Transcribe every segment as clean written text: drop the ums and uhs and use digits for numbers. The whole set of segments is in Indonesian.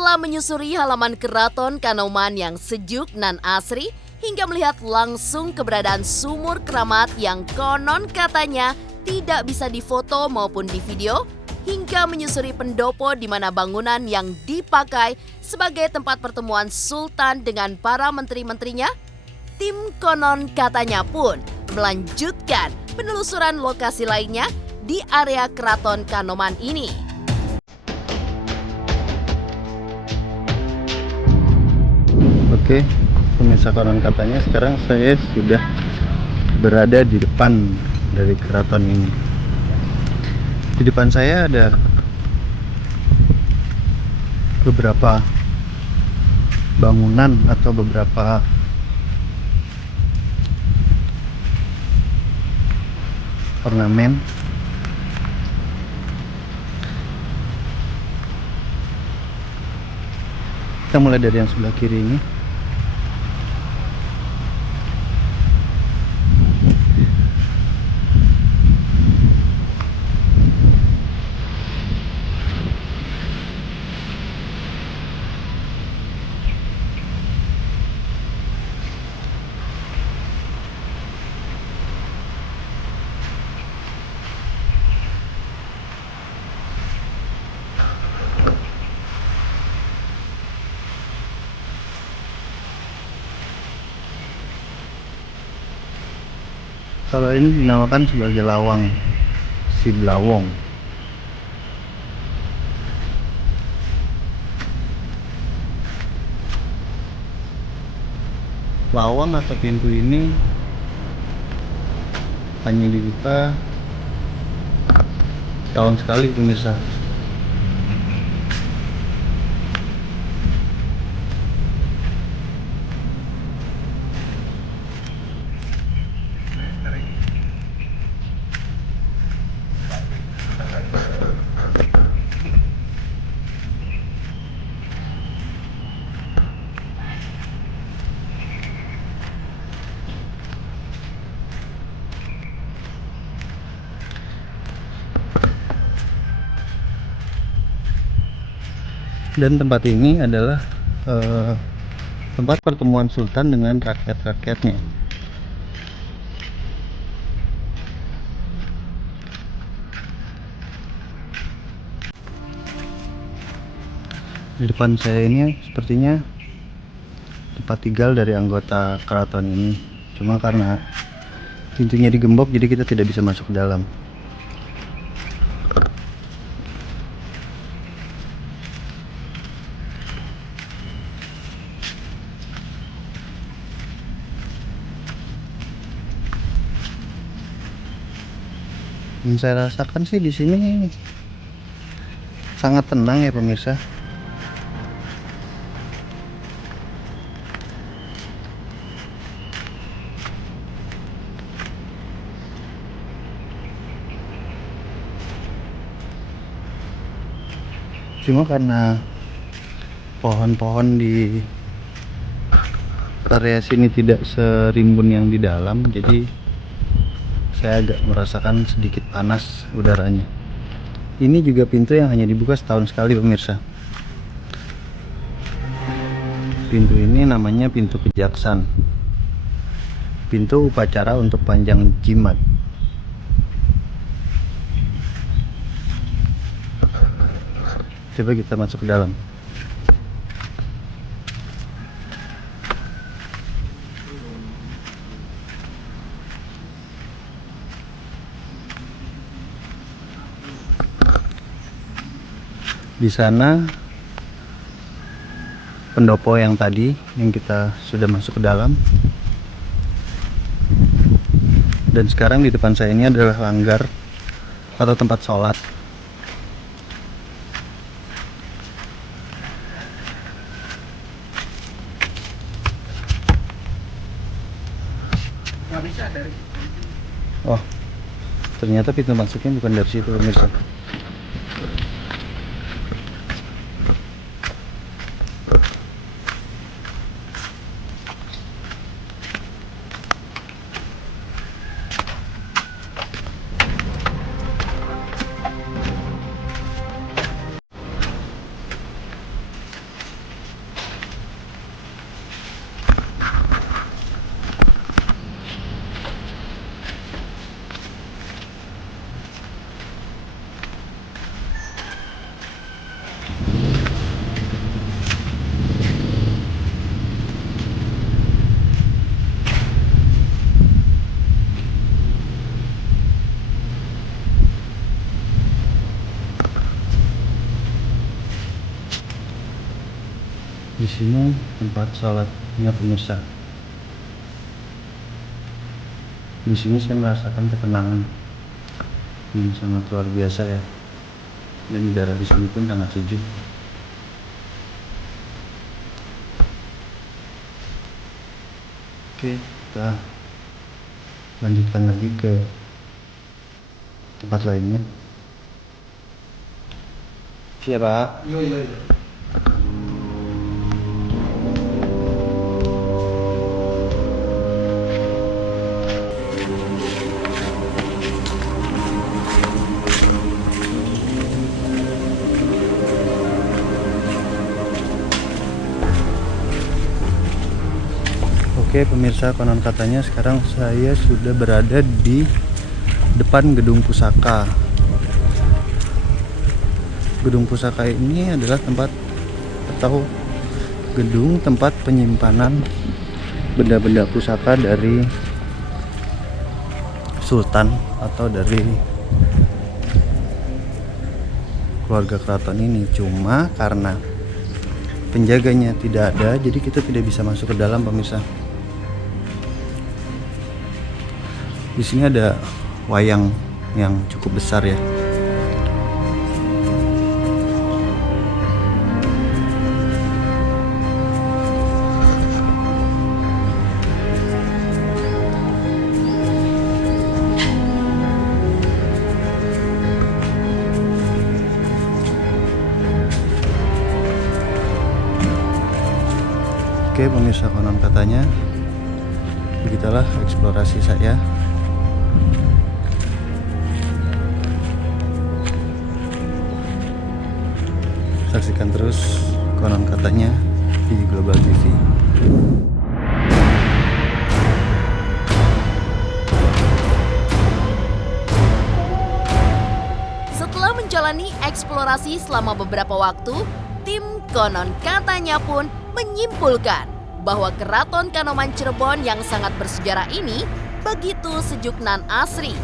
Setelah menyusuri halaman keraton Kanoman yang sejuk nan asri, hingga melihat langsung keberadaan sumur keramat yang konon katanya tidak bisa difoto maupun di video, hingga menyusuri pendopo di mana bangunan yang dipakai sebagai tempat pertemuan Sultan dengan para menteri-menterinya, tim konon katanya pun melanjutkan penelusuran lokasi lainnya di area keraton Kanoman ini. Oke, pemirsa konon katanya sekarang saya sudah berada di depan dari keraton ini. Di depan saya ada beberapa bangunan atau beberapa ornamen. Kita mulai dari yang sebelah kiri ini. Kalau ini dinamakan sebagai lawang si Blawong. Lawang atau pintu ini hanya dibuka tahun sekali, pemirsa. Dan tempat ini adalah tempat pertemuan Sultan dengan rakyat-rakyatnya. Di depan saya ini sepertinya tempat tinggal dari anggota keraton ini. Cuma karena pintunya digembok, jadi kita tidak bisa masuk ke dalam. Yang saya rasakan sih di sini sangat tenang ya, pemirsa. Cuma karena pohon-pohon di area sini tidak serimbun yang di dalam, jadi saya agak merasakan sedikit panas udaranya. Ini juga pintu yang hanya dibuka setahun sekali, pemirsa. Pintu ini namanya pintu kejaksan, pintu upacara untuk panjang jimat. Coba kita masuk ke dalam. Di sana pendopo yang tadi yang kita sudah masuk ke dalam. Dan sekarang di depan saya ini adalah langgar atau tempat sholat. Oh, ternyata pintu masuknya bukan dari situ, pemirsa. Di sini tempat sholatnya pemirsa. Di sini saya merasakan ketenangan. Ini sangat luar biasa ya. Dan udara di sini pun sangat sejuk. Oke, kita lanjutkan lagi ke tempat lainnya. Siapa? Iya. Oke pemirsa, konon katanya sekarang saya sudah berada di depan gedung pusaka. Gedung pusaka ini adalah tempat atau gedung tempat penyimpanan benda-benda pusaka dari sultan atau dari keluarga keraton ini. Cuma karena penjaganya tidak ada, jadi kita tidak bisa masuk ke dalam pemirsa. Di sini ada wayang yang cukup besar ya. Oke pemirsa, konon katanya begitulah eksplorasi saya. Saksikan terus konon katanya di Global TV. Setelah menjalani eksplorasi selama beberapa waktu, tim konon katanya pun menyimpulkan bahwa Keraton Kanoman Cirebon yang sangat bersejarah ini begitu sejuk nan asri.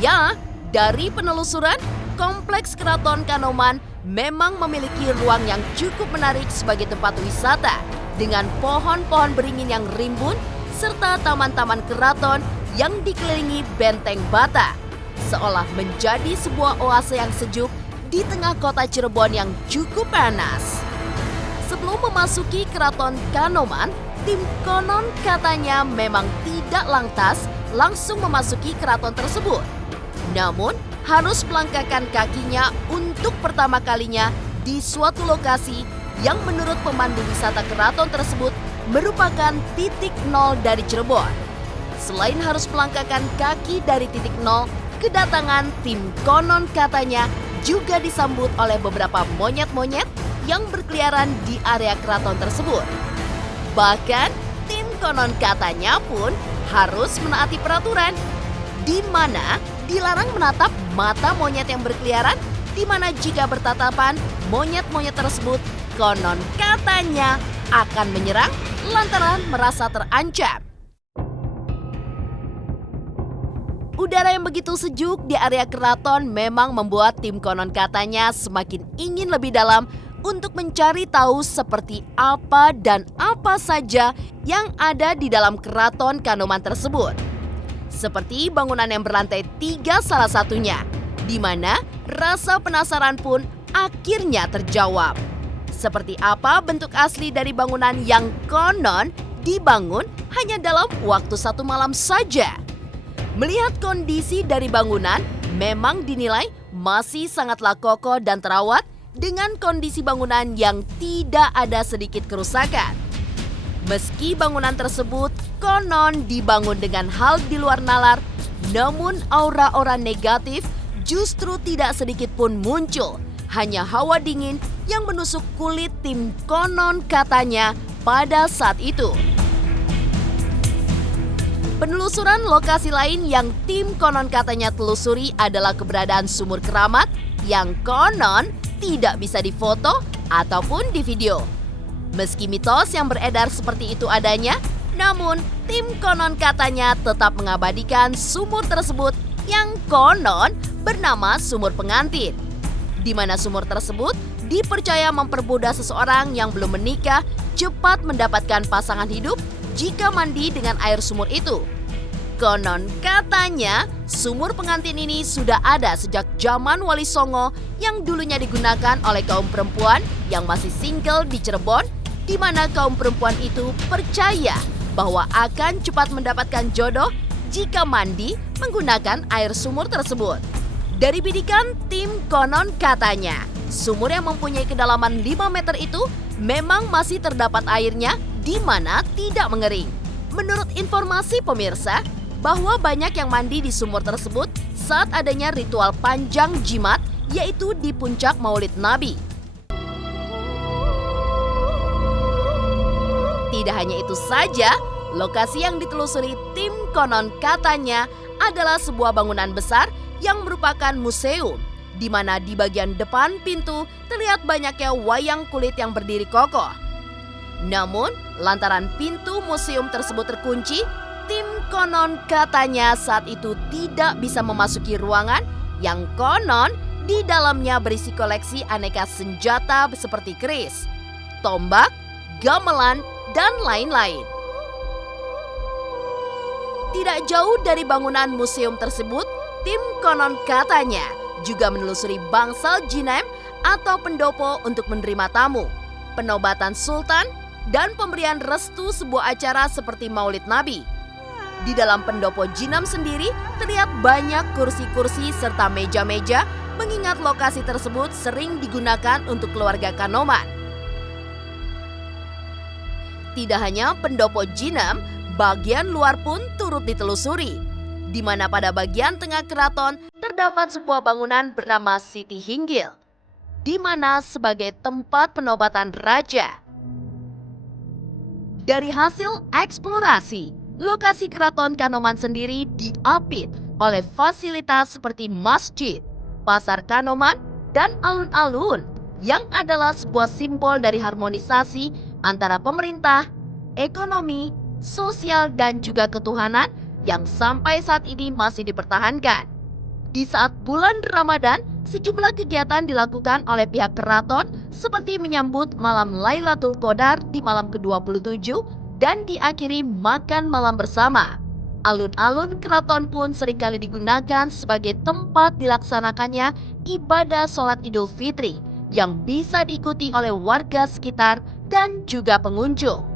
Ya, dari penelusuran, kompleks Keraton Kanoman memang memiliki ruang yang cukup menarik sebagai tempat wisata dengan pohon-pohon beringin yang rimbun serta taman-taman keraton yang dikelilingi benteng bata, seolah menjadi sebuah oase yang sejuk di tengah kota Cirebon yang cukup panas. Sebelum memasuki Keraton Kanoman, tim konon katanya memang tidak lantas langsung memasuki keraton tersebut. Namun, harus melangkahkan kakinya untuk pertama kalinya di suatu lokasi yang menurut pemandu wisata keraton tersebut merupakan titik nol dari Cirebon. Selain harus melangkahkan kaki dari titik nol, kedatangan tim konon katanya juga disambut oleh beberapa monyet-monyet yang berkeliaran di area keraton tersebut. Bahkan, tim konon katanya pun harus menaati peraturan, di mana dilarang menatap mata monyet yang berkeliaran, di mana jika bertatapan, monyet-monyet tersebut konon katanya akan menyerang lantaran merasa terancam. Udara yang begitu sejuk di area keraton memang membuat tim konon katanya semakin ingin lebih dalam untuk mencari tahu seperti apa dan apa saja yang ada di dalam Keraton Kanoman tersebut. Seperti bangunan yang berlantai 3 salah satunya, di mana rasa penasaran pun akhirnya terjawab. Seperti apa bentuk asli dari bangunan yang konon dibangun hanya dalam waktu 1 malam saja. Melihat kondisi dari bangunan, memang dinilai masih sangatlah kokoh dan terawat dengan kondisi bangunan yang tidak ada sedikit kerusakan. Meski bangunan tersebut konon dibangun dengan hal di luar nalar, namun aura-aura negatif justru tidak sedikit pun muncul. Hanya hawa dingin yang menusuk kulit tim konon katanya pada saat itu. Penelusuran lokasi lain yang tim konon katanya telusuri adalah keberadaan sumur keramat yang konon tidak bisa difoto ataupun di video. Meski mitos yang beredar seperti itu adanya, namun tim konon katanya tetap mengabadikan sumur tersebut yang konon bernama Sumur Pengantin, di mana sumur tersebut dipercaya mempermudah seseorang yang belum menikah cepat mendapatkan pasangan hidup jika mandi dengan air sumur itu. Konon katanya, sumur pengantin ini sudah ada sejak zaman Wali Songo yang dulunya digunakan oleh kaum perempuan yang masih single di Cirebon, di mana kaum perempuan itu percaya bahwa akan cepat mendapatkan jodoh jika mandi menggunakan air sumur tersebut. Dari bidikan tim konon katanya, sumur yang mempunyai kedalaman 5 meter itu memang masih terdapat airnya di mana tidak mengering. Menurut informasi pemirsa, bahwa banyak yang mandi di sumur tersebut saat adanya ritual panjang jimat, yaitu di puncak Maulid Nabi. Tidak hanya itu saja, lokasi yang ditelusuri tim konon katanya adalah sebuah bangunan besar yang merupakan museum, di mana di bagian depan pintu terlihat banyaknya wayang kulit yang berdiri kokoh. Namun, lantaran pintu museum tersebut terkunci, tim konon katanya saat itu tidak bisa memasuki ruangan yang konon di dalamnya berisi koleksi aneka senjata seperti keris, tombak, gamelan, dan lain-lain. Tidak jauh dari bangunan museum tersebut, tim konon katanya juga menelusuri bangsal jinem atau pendopo untuk menerima tamu, penobatan sultan, dan pemberian restu sebuah acara seperti Maulid Nabi. Di dalam pendopo Jinam sendiri terlihat banyak kursi-kursi serta meja-meja, mengingat lokasi tersebut sering digunakan untuk keluarga Kanoman. Tidak hanya pendopo Jinam, bagian luar pun turut ditelusuri, di mana pada bagian tengah keraton terdapat sebuah bangunan bernama Siti Hinggil, di mana sebagai tempat penobatan raja. Dari hasil eksplorasi, lokasi keraton Kanoman sendiri diapit oleh fasilitas seperti masjid, pasar Kanoman, dan alun-alun yang adalah sebuah simbol dari harmonisasi antara pemerintah, ekonomi, sosial, dan juga ketuhanan yang sampai saat ini masih dipertahankan. Di saat bulan Ramadan, sejumlah kegiatan dilakukan oleh pihak keraton seperti menyambut malam Lailatul Qadar di malam ke-27 dan diakhiri makan malam bersama. Alun-alun keraton pun seringkali digunakan sebagai tempat dilaksanakannya ibadah sholat Idul Fitri yang bisa diikuti oleh warga sekitar dan juga pengunjung.